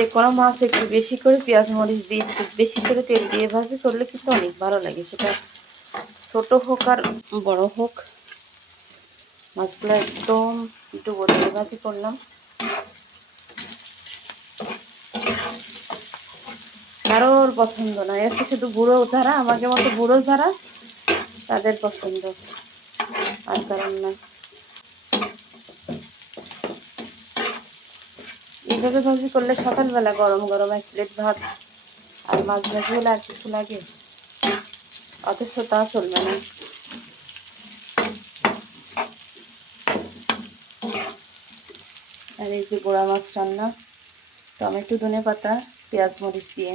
যে কোনো মাছ একটু বেশি করে পেঁয়াজ মরিচ দিয়ে একটু বেশি করে তেল দিয়ে ভাজি করলে কিন্তু অনেক ভালো লাগে, সেটা ছোট হোক আর বড় হোক। মাছগুলো একদম ডুবো দিয়ে ভাজি করলাম। কারোর পছন্দ না, এসে শুধু বুড়ো যারা, আমাকে মতো বুড়ো যারা, তাদের পছন্দ, আর কারণ না। এইভাবে ভাজি করলে সকালবেলা গরম গরম এক প্লেট ভাত আর মাছ ভাজি হলে আর কিছু লাগে, অথচ তা চলবে না। আর এই যে পোড়া মাছ রান্না, টমেটো ধনেপাতা পেঁয়াজ মরিচ দিয়ে।